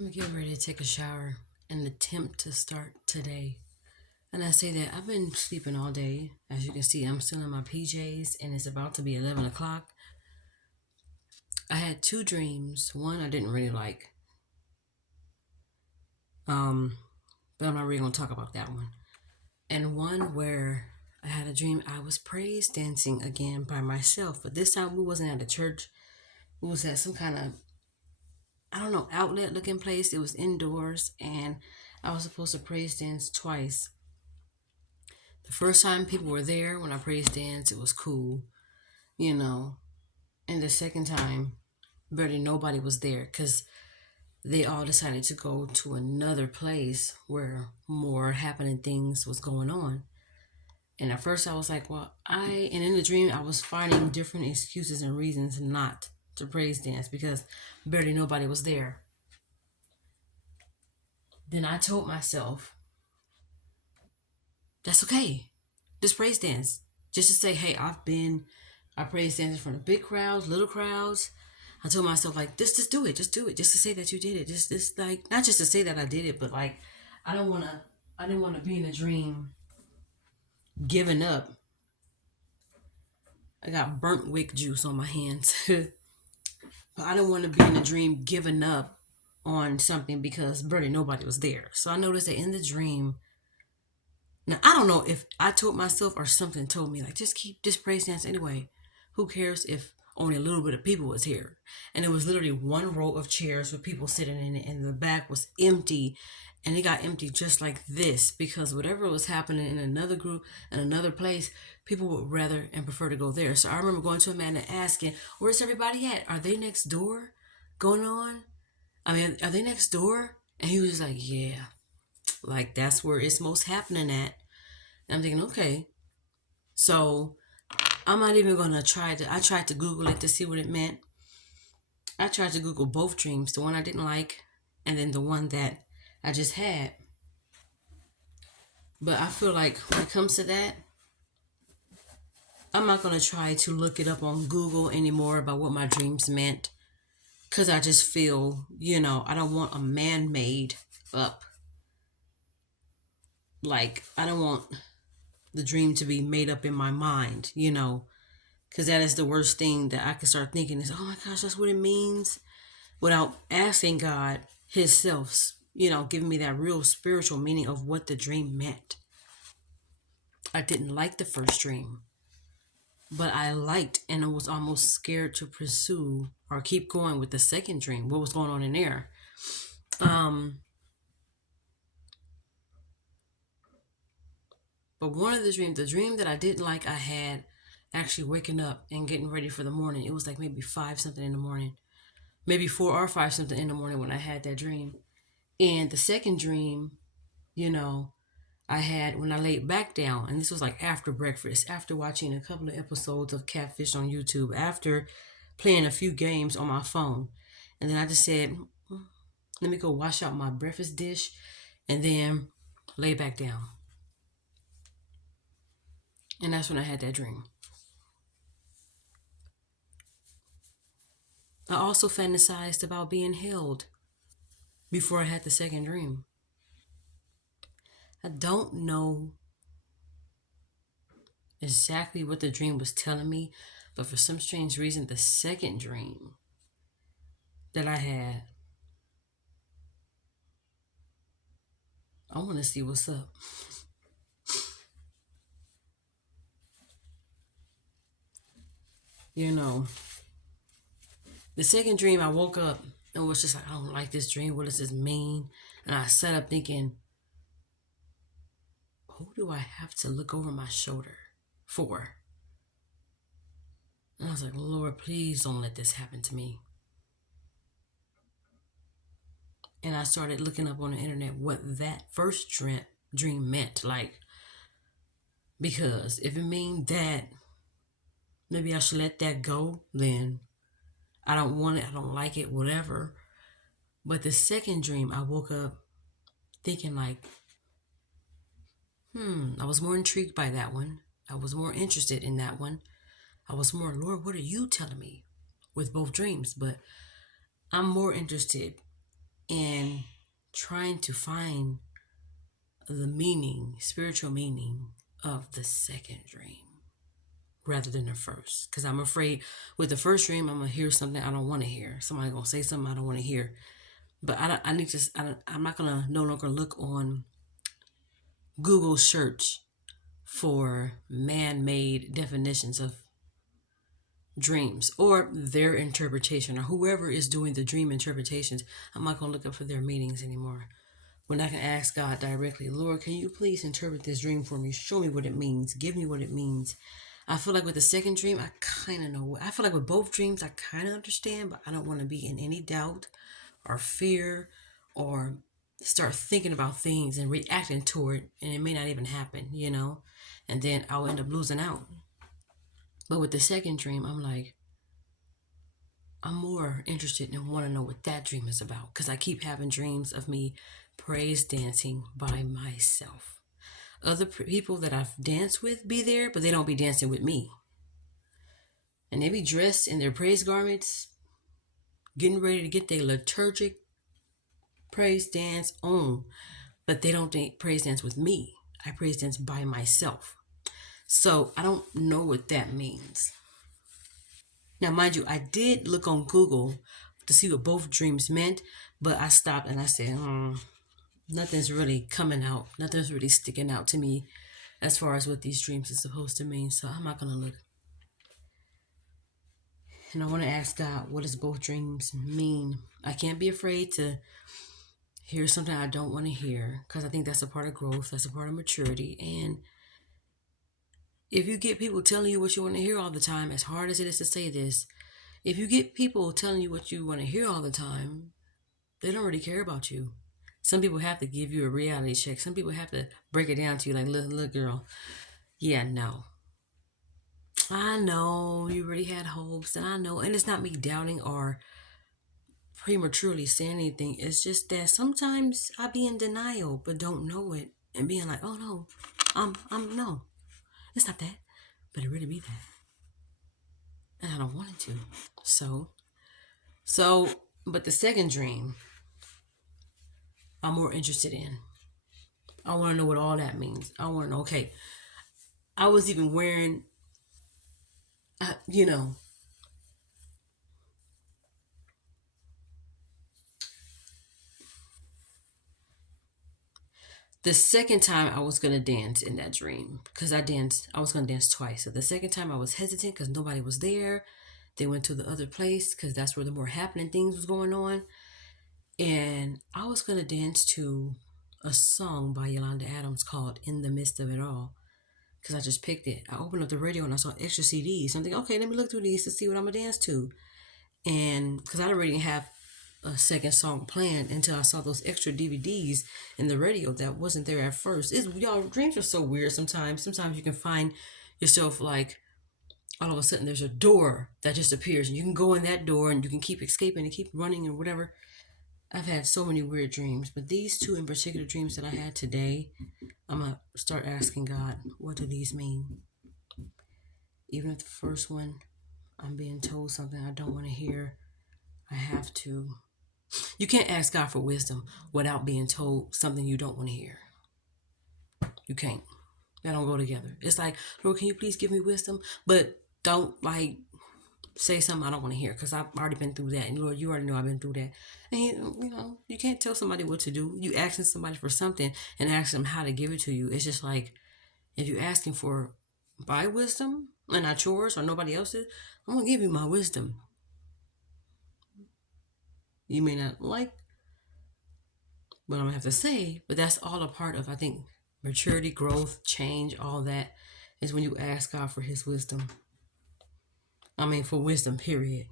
I'm getting ready to take a shower and attempt to start today. And I say that I've been sleeping all day. As you can see, I'm still in my PJs and it's about to be 11 o'clock. I had two dreams. One I didn't really like, um, but I'm not really going to talk about that one. And one where I had a dream I was praise dancing again by myself. But this time we wasn't at a church. We was at some kind of, I don't know, outlet looking place. It was indoors and I was supposed to praise dance twice. The first time people were there when I praise danced, it was cool, you know. And the second time, barely nobody was there because they all decided to go to another place where more happening things was going on. And at first I was like, and in the dream, I was finding different excuses and reasons not to praise dance because barely nobody was there. Then I told myself, that's okay. Just praise dance. Just to say, hey, I praise dancing in front of big crowds, little crowds. I told myself like, just do it, just do it, just to say that you did it, just like not just to say that I did it, but like, I don't wanna, I didn't want to be in a dream giving up. I got burnt wick juice on my hands, but I don't want to be in a dream giving up on something because barely nobody was there. So I noticed that in the dream, now I don't know if I told myself or something told me like just keep this praise dance anyway. Who cares if only a little bit of people was here? And it was literally one row of chairs with people sitting in it, and the back was empty, and it got empty just like this because whatever was happening in another group and another place, people would rather and prefer to go there. So I remember going to a man and asking, "Where's everybody at? Are they next door? Going on? I mean, are they next door?" And he was just like, "Yeah, like that's where it's most happening at." And I'm thinking, okay, so I'm not even gonna try to. I tried to Google it to see what it meant. I tried to Google both dreams, the one I didn't like, and then the one that I just had. But I feel like when it comes to that, I'm not gonna try to look it up on Google anymore about what my dreams meant, cause I just feel, I don't want a man-made up. Like I don't want the dream to be made up in my mind. Because that is the worst thing that I can start thinking is, oh my gosh, that's what it means, without asking God Himself, giving me that real spiritual meaning of what the dream meant. I didn't like the first dream, but I liked and I was almost scared to pursue or keep going with the second dream. What was going on in there? Um, but one of the dream that I didn't like, I had actually waking up and getting ready for the morning. It was like maybe five something in the morning, maybe four or five something in the morning when I had that dream. And the second dream, you know, I had when I laid back down, and this was like after breakfast, after watching a couple of episodes of Catfish on YouTube, after playing a few games on my phone. And then I just said, let me go wash out my breakfast dish and then lay back down. And that's when I had that dream. I also fantasized about being held before I had the second dream. I don't know exactly what the dream was telling me, but for some strange reason, the second dream that I had, I want to see what's up. You know, the second dream, I woke up and was just like, I don't like this dream. What does this mean? And I sat up thinking, who do I have to look over my shoulder for? And I was like, Lord, please don't let this happen to me. And I started looking up on the internet what that first dream meant. Like, because if it means that maybe I should let that go, then I don't want it, I don't like it, whatever. But the second dream, I woke up thinking like, I was more intrigued by that one. I was more interested in that one. I was more, Lord, what are you telling me with both dreams? But I'm more interested and trying to find the meaning, spiritual meaning of the second dream rather than the first. Because I'm afraid with the first dream, I'm going to hear something I don't want to hear. Somebody going to say something I don't want to hear. But I'm not going to no longer look on Google search for man-made definitions of dreams or their interpretation, or whoever is doing the dream interpretations. I'm not going to look up for their meanings anymore. When I can ask God directly, Lord, can you please interpret this dream for me? Show me what it means. Give me what it means. I feel like with the second dream, I kind of know. I feel like with both dreams, I kind of understand, but I don't want to be in any doubt or fear or start thinking about things and reacting to it, and it may not even happen, and then I'll end up losing out. But with the second dream, I'm like, I'm more interested and want to know what that dream is about, because I keep having dreams of me praise dancing by myself. Other people that I've danced with be there, but they don't be dancing with me. And they be dressed in their praise garments, getting ready to get their liturgic praise dance on, but they don't praise dance with me. I praise dance by myself. So I don't know what that means. Now, mind you, I did look on Google to see what both dreams meant, but I stopped and I said, nothing's really coming out. Nothing's really sticking out to me as far as what these dreams are supposed to mean. So I'm not going to look. And I want to ask God, what does both dreams mean? I can't be afraid to hear something I don't want to hear, because I think that's a part of growth. That's a part of maturity. And if you get people telling you what you want to hear all the time, as hard as it is to say this, if you get people telling you what you want to hear all the time, they don't really care about you. Some people have to give you a reality check. Some people have to break it down to you like, look, girl, yeah, no. I know you really had hopes, and I know, and it's not me doubting or prematurely saying anything. It's just that sometimes I be in denial but don't know it, and being like, oh no, I'm no, it's not that, but it really be that, and I don't want it to. So, but the second dream, I'm more interested in. I want to know what all that means. I want to know. Okay, I was even wearing, you know, the second time I was going to dance in that dream, because I was going to dance twice. So the second time I was hesitant because nobody was there. They went to the other place because that's where the more happening things was going on. And I was going to dance to a song by Yolanda Adams called In the Midst of It All, because I just picked it. I opened up the radio and I saw extra CDs. I'm thinking, okay, let me look through these to see what I'm going to dance to. And because I don't really have a second song planned until I saw those extra DVDs in the radio that wasn't there at first. Y'all, dreams are so weird sometimes. Sometimes you can find yourself like, all of a sudden there's a door that just appears and you can go in that door and you can keep escaping and keep running and whatever. I've had so many weird dreams, but these two in particular dreams that I had today, I'm going to start asking God, what do these mean? Even if the first one, I'm being told something I don't want to hear, I have to. You can't ask God for wisdom without being told something you don't want to hear. You can't. That don't go together. It's like, Lord, can you please give me wisdom? But don't like say something I don't want to hear, because I've already been through that. And Lord, you already know I've been through that. And you can't tell somebody what to do. You asking somebody for something and ask them how to give it to you. It's just like, if you're asking for my wisdom and not yours or nobody else's, I'm going to give you my wisdom. You may not like what I'm going to have to say, but that's all a part of, I think, maturity, growth, change, all that is when you ask God for his wisdom. For wisdom, period.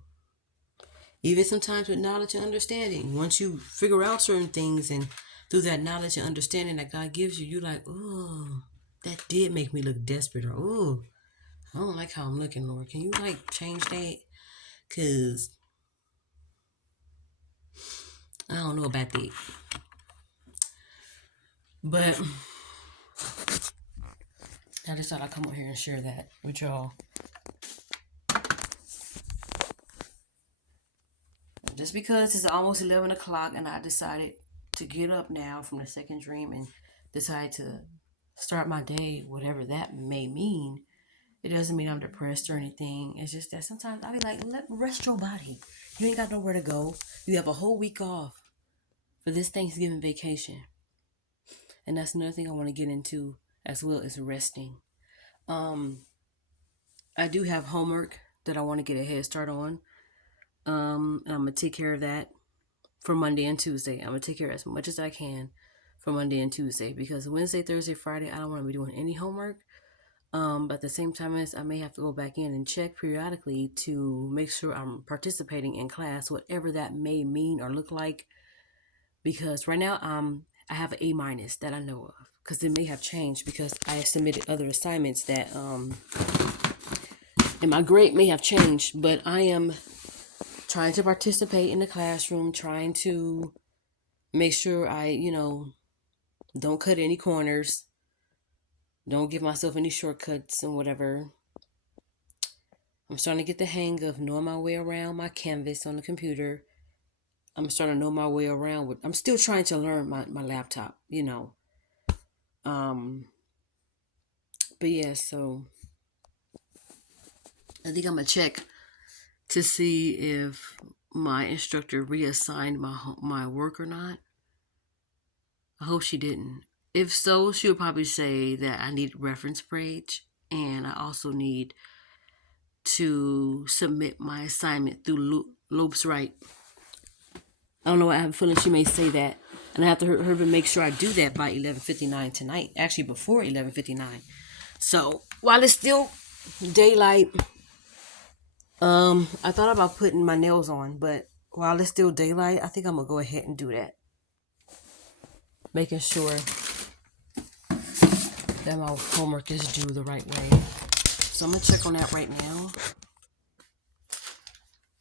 Even sometimes with knowledge and understanding. Once you figure out certain things and through that knowledge and understanding that God gives you, you're like, oh, that did make me look desperate. Or, oh, I don't like how I'm looking, Lord. Can you change that? Because I don't know about that. But I just thought I'd come over here and share that with y'all. just because it's almost 11 o'clock and I decided to get up now from the second dream and decide to start my day, whatever that may mean, it doesn't mean I'm depressed or anything. It's just that sometimes I be like, rest your body. You ain't got nowhere to go. You have a whole week off for this Thanksgiving vacation. And that's another thing I want to get into as well as resting. Um, I do have homework that I want to get a head start on. And I'm gonna take care of that for Monday and Tuesday. I'm gonna take care of as much as I can for Monday and Tuesday because Wednesday, Thursday, Friday, I don't want to be doing any homework. But at the same time as I may have to go back in and check periodically to make sure I'm participating in class, whatever that may mean or look like. Because right now, I have an A- that I know of. Because it may have changed because I submitted other assignments that and my grade may have changed, but I am trying to participate in the classroom, trying to make sure I, don't cut any corners, don't give myself any shortcuts and whatever. I'm starting to get the hang of knowing my way around my Canvas on the computer. I'm starting to know my way around I'm still trying to learn my laptop, Um, but yeah, so I think I'm gonna check to see if my instructor reassigned my work or not. I hope she didn't. If so, she would probably say that I need reference page and I also need to submit my assignment through Loops Right. I don't know. I have a feeling she may say that, and I have to her to make sure I do that by 11:59 tonight. Actually, before 11:59. So while it's still daylight, I thought about putting my nails on, but while it's still daylight, I think I'm gonna go ahead and do that. Making sure that my homework is due the right way. So I'm gonna check on that right now.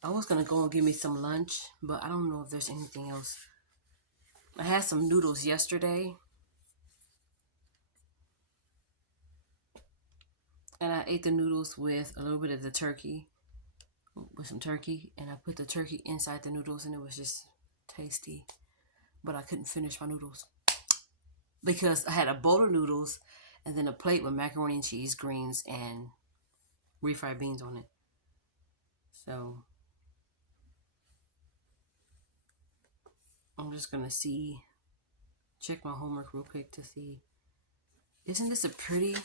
I was gonna go and give me some lunch, but I don't know if there's anything else. I had some noodles yesterday, and I ate the noodles with a little bit of the turkey, with some turkey, and I put the turkey inside the noodles, and it was just tasty. But I couldn't finish my noodles because I had a bowl of noodles and then a plate with macaroni and cheese, greens, and refried beans on it. So I'm just gonna check my homework real quick to see. Isn't this a pretty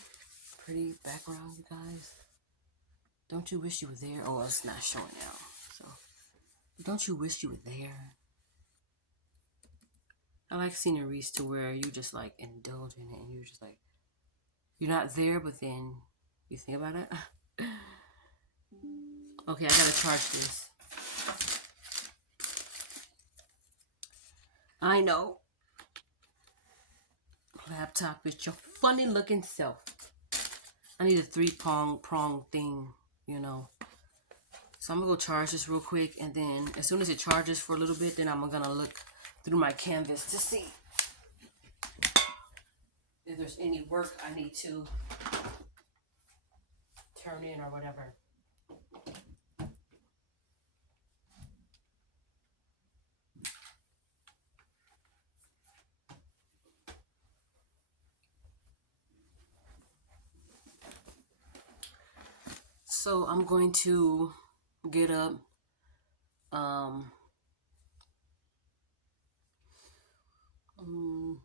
background, you guys? Don't you wish you were there? Oh, it's not showing now. So, don't you wish you were there? I like sceneries to where you just like indulge in it and you're just like, you're not there, but then you think about it. Okay, I gotta charge this. I know. Laptop with your funny looking self. I need a prong thing, you know. So I'm gonna go charge this real quick, and then as soon as it charges for a little bit, then I'm gonna look through my Canvas to see if there's any work I need to turn in or whatever. So I'm going to get up. Um, mm,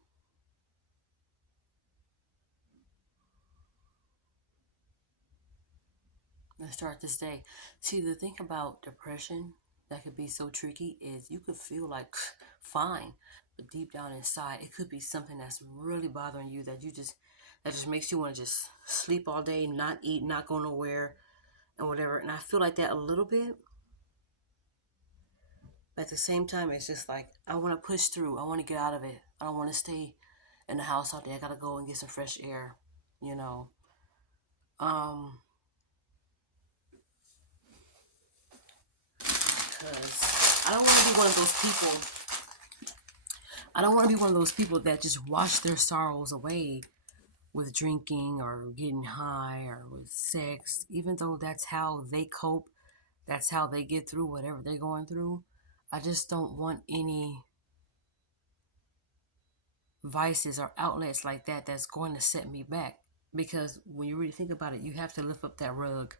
let's start this day. See, the thing about depression that could be so tricky is you could feel like fine, but deep down inside, it could be something that's really bothering you that just makes you want to just sleep all day, not eat, not go nowhere, and whatever. And I feel like that a little bit. But at the same time, it's just like I want to push through. I want to get out of it. I don't want to stay in the house all day. I gotta go and get some fresh air, you know. Um, because I don't want to be one of those people. I don't want to be one of those people that just wash their sorrows away with drinking or getting high or with sex, even though that's how they cope, that's how they get through whatever they're going through. I just don't want any vices or outlets like that that's going to set me back. Because when you really think about it, you have to lift up that rug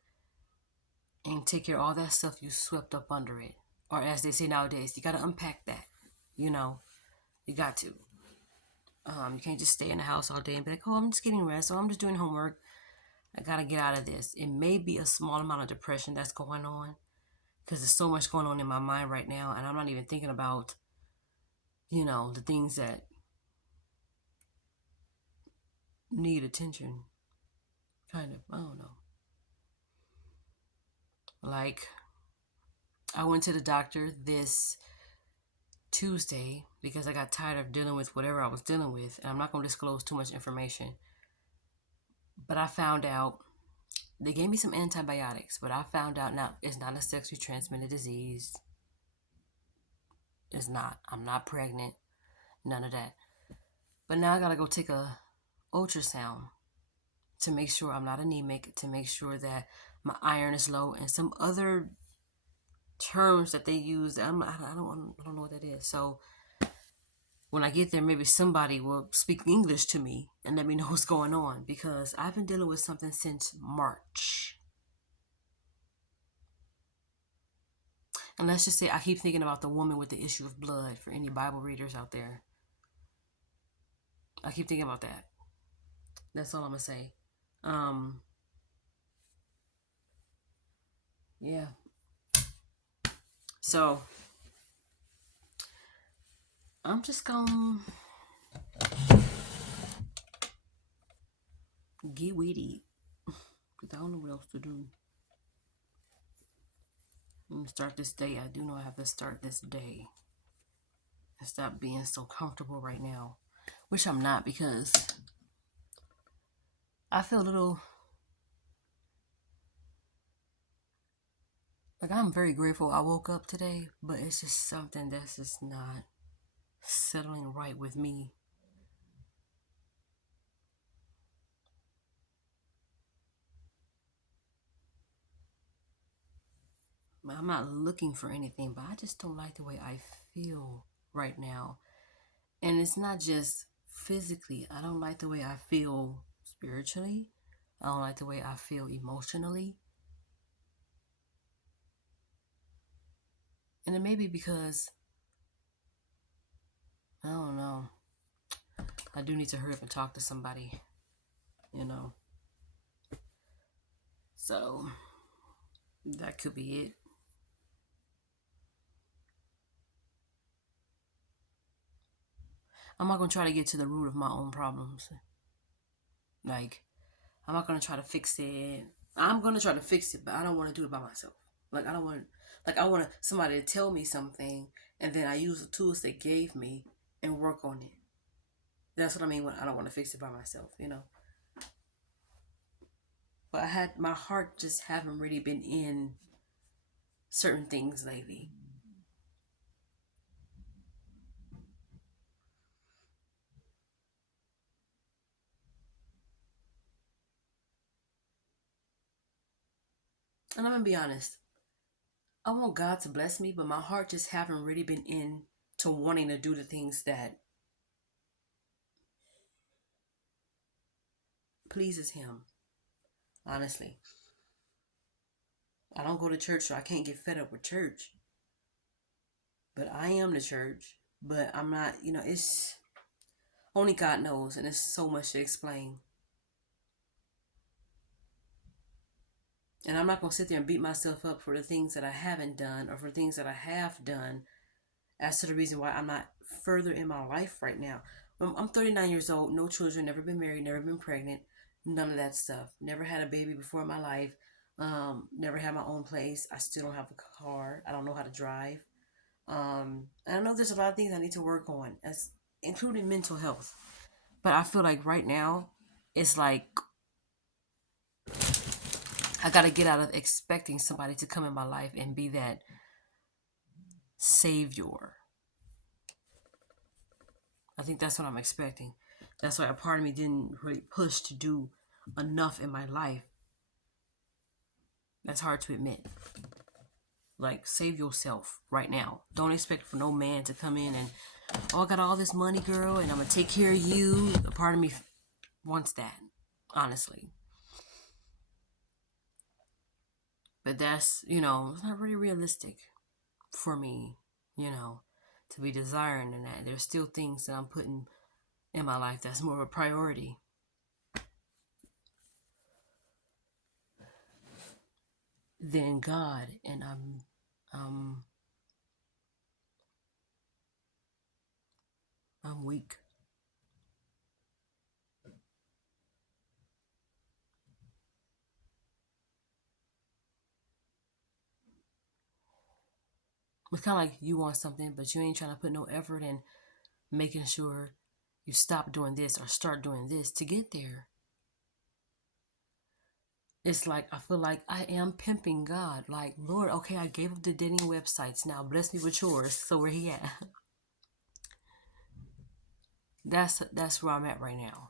and take care of all that stuff you swept up under it. Or as they say nowadays, you got to unpack that. You know, you got to. You can't just stay in the house all day and be like, oh, I'm just getting rest, or I'm just doing homework. I got to get out of this. It may be a small amount of depression that's going on because there's so much going on in my mind right now, and I'm not even thinking about, the things that need attention. Kind of. I don't know. Like, I went to the doctor this Tuesday because I got tired of dealing with whatever I was dealing with, and I'm not going to disclose too much information. But I found out they gave me some antibiotics, but I found out now it's not a sexually transmitted disease. It's not. I'm not pregnant. None of that. But now I gotta go take a ultrasound to make sure I'm not anemic, to make sure that my iron is low, and some other terms that they use. I don't know what that is. So when I get there, maybe somebody will speak English to me and let me know what's going on, because I've been dealing with something since March. And let's just say I keep thinking about the woman with the issue of blood, for any Bible readers out there. I keep thinking about that. That's all I'm gonna say. Um, yeah. So I'm just gonna get witty because I don't know what else to do. I'm gonna start this day. I do know I have to start this day and stop being so comfortable right now, which I'm not, because I feel a little like I'm very grateful I woke up today, but it's just something that's just not settling right with me. I'm not looking for anything, but I just don't like the way I feel right now. And it's not just physically, I don't like the way I feel spiritually, I don't like the way I feel emotionally. And it may be because, I don't know, I do need to hurry up and talk to somebody, you know. So that could be it. I'm not going to try to get to the root of my own problems. Like, I'm not going to try to fix it. I'm going to try to fix it, but I don't want to do it by myself. Like, I don't want, like, I want somebody to tell me something, and then I use the tools they gave me and work on it. That's what I mean when I don't want to fix it by myself. But I had, my heart just haven't really been in certain things lately. And I'm going to be honest. I want God to bless me, but my heart just haven't really been in to wanting to do the things that pleases him. Honestly, I don't go to church, so I can't get fed up with church. But I am the church. But I'm not, it's only God knows, and it's so much to explain. And I'm not going to sit there and beat myself up for the things that I haven't done or for things that I have done as to the reason why I'm not further in my life right now. I'm 39 years old, no children, never been married, never been pregnant, none of that stuff. Never had a baby before in my life. Never had my own place. I still don't have a car. I don't know how to drive. I don't know. There's a lot of things I need to work on, as including mental health. But I feel like right now, it's like I gotta get out of expecting somebody to come in my life and be that savior. I think that's what I'm expecting. That's why a part of me didn't really push to do enough in my life. That's hard to admit. Like, save yourself right now. Don't expect for no man to come in and, oh, I got all this money, girl, and I'm gonna take care of you. A part of me wants that, honestly. But that's, it's not really realistic for me, to be desiring in that. There's still things that I'm putting in my life that's more of a priority than God, and um I'm weak. It's kind of like you want something, but you ain't trying to put no effort in making sure you stop doing this or start doing this to get there. It's like I feel like I am pimping God. Like, Lord, okay, I gave up the dating websites. Now bless me with yours. So where he at? That's where I'm at right now.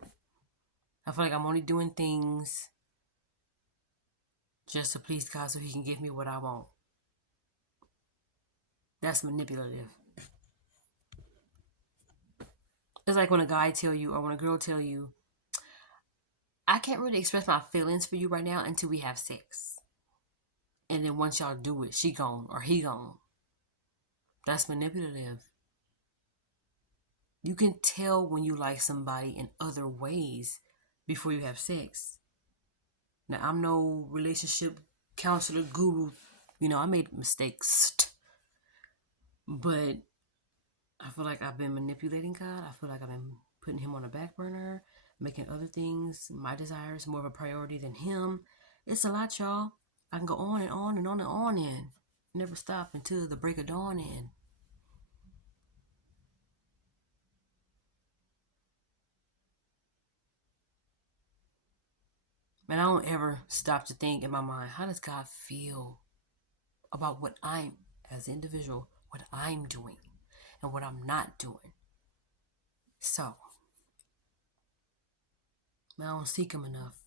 I feel like I'm only doing things just to please God so he can give me what I want. That's manipulative. It's like when a guy tell you or when a girl tell you, I can't really express my feelings for you right now until we have sex. And then once y'all do it, she gone or he gone. That's manipulative. You can tell when you like somebody in other ways before you have sex. Now, I'm no relationship counselor guru. I made mistakes. But I feel like I've been manipulating God. I feel like I've been putting him on the back burner, making other things, my desires, more of a priority than him. It's a lot, y'all. I can go on and on and on and on and never stop until the break of dawn in. Man, I don't ever stop to think in my mind, how does God feel about what I'm, as an individual, what I'm doing and what I'm not doing? So, man, I don't seek him enough.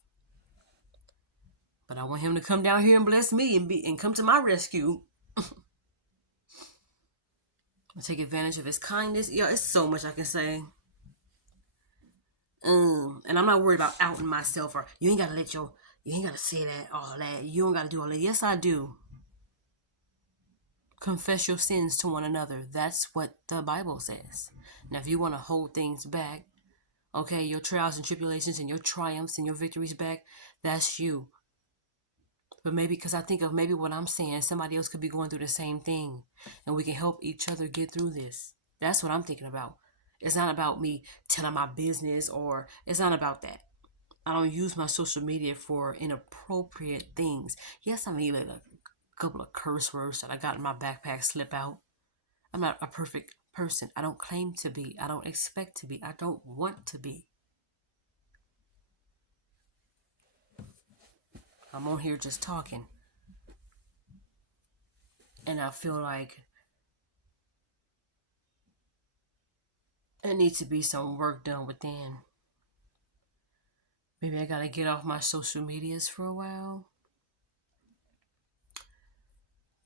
But I want him to come down here and bless me and come to my rescue. Take advantage of his kindness. Yeah, it's so much I can say. And I'm not worried about outing myself or you ain't gotta say that, all that. You don't gotta do all that. Yes, I do. Confess your sins to one another. That's what the Bible says. Now, if you want to hold things back, okay, your trials and tribulations and your triumphs and your victories back, that's you. But maybe because I think of maybe what I'm saying, somebody else could be going through the same thing, and we can help each other get through this. That's what I'm thinking about. It's not about me telling my business, or it's not about that. I don't use my social media for inappropriate things. Yes, I may let a couple of curse words that I got in my backpack slip out. I'm not a perfect person. I don't claim to be. I don't expect to be. I don't want to be. I'm on here just talking. And I feel like there needs to be some work done within. Maybe I gotta get off my social medias for a while.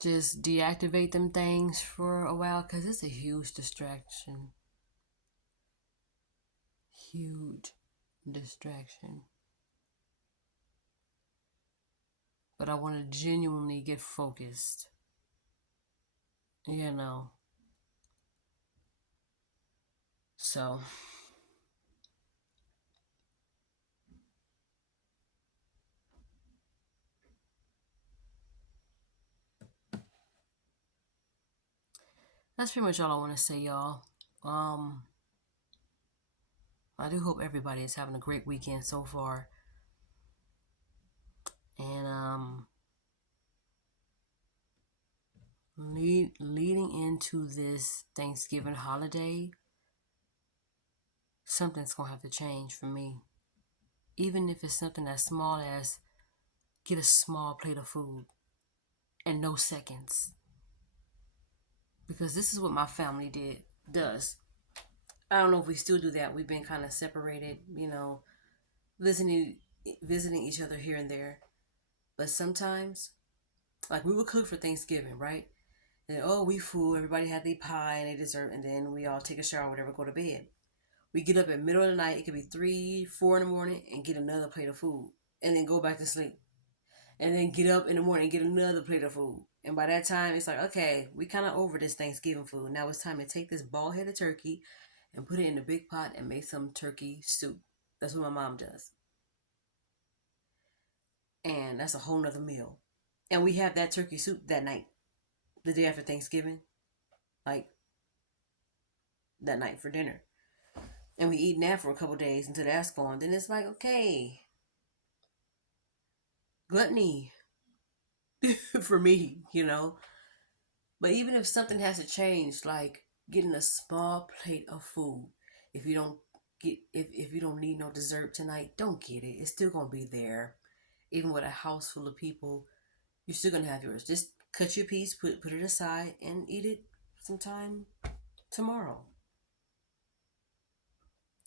Just deactivate them things for a while because it's a huge distraction. Huge distraction. But I want to genuinely get focused. You know. So. That's pretty much all I want to say, y'all. I do hope everybody is having a great weekend so far. And leading into this Thanksgiving holiday, something's gonna have to change for me. Even if it's something as small as get a small plate of food and no seconds. Because this is what my family does. I don't know if we still do that. We've been kind of separated, visiting each other here and there. But sometimes Like we would cook for Thanksgiving, right? And then, oh, we full. Everybody had their pie and their dessert, and then we all take a shower, whatever, go to bed. We get up in the middle of the night. It could be 3, 4 in the morning, and get another plate of food, and then go back to sleep, and then get up in the morning and get another plate of food. And by that time, it's like, okay, we kind of over this Thanksgiving food. Now it's time to take this bald headed turkey and put it in a big pot and make some turkey soup. That's what my mom does, and that's a whole nother meal. And we have that turkey soup that night, the day after Thanksgiving, like that night for dinner. And we eat that for a couple days until that's gone. Then it's like, okay, gluttony for me, you know. But even if something has to change, like getting a small plate of food, if you don't if you don't need no dessert tonight, don't get it. It's still gonna be there. Even with a house full of people, you're still gonna have yours. Just cut your piece, put it aside, and eat it sometime tomorrow.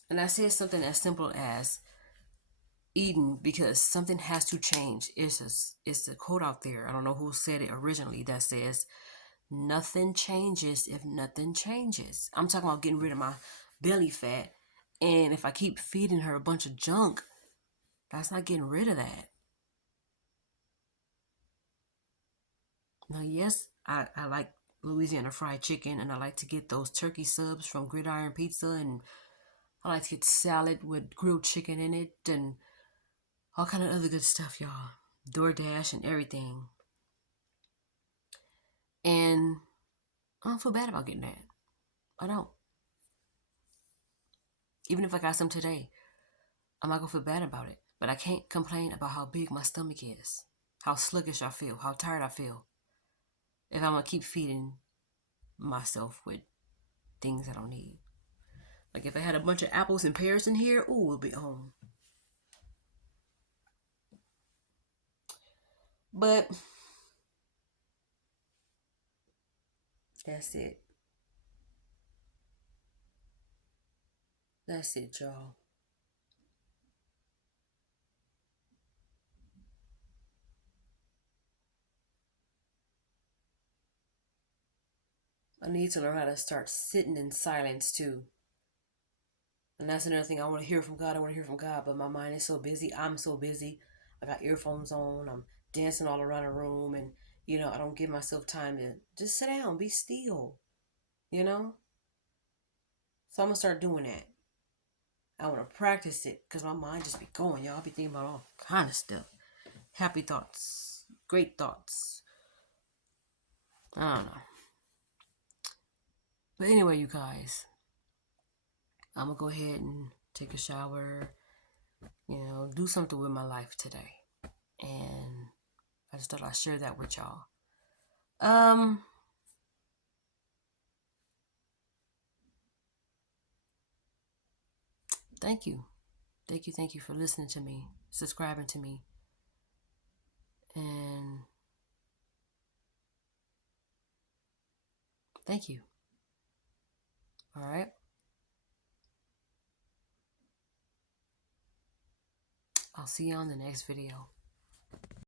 And I said something as simple as eating because something has to change. It's a quote out there. I don't know who said it originally that says nothing changes if nothing changes. I'm talking about getting rid of my belly fat. And if I keep feeding her a bunch of junk, that's not getting rid of that. Now, yes, I like Louisiana fried chicken and I like to get those turkey subs from Gridiron Pizza and I like to get salad with grilled chicken in it and all kind of other good stuff, y'all. DoorDash and everything. And I don't feel bad about getting that. I don't. Even if I got some today, I'm not gonna feel bad about it. But I can't complain about how big my stomach is, how sluggish I feel, how tired I feel. If I'm gonna keep feeding myself with things I don't need. Like if I had a bunch of apples and pears in here, ooh, we'll be home. But that's it. That's it, y'all. I need to learn how to start sitting in silence too. And that's another thing I want to hear from God. I want to hear from God, but my mind is so busy. I'm so busy. I got earphones on. I'm dancing all around the room, and I don't give myself time to just sit down, be still. You know. So I'm gonna start doing that. I want to practice it because my mind just be going, y'all. I be thinking about all kind of stuff, happy thoughts, great thoughts. I don't know. But anyway, you guys, I'm gonna go ahead and take a shower. Do something with my life today, and I just thought I'd share that with y'all. Um, thank you. Thank you for listening to me, subscribing to me, and thank you. All right. I'll see you on the next video.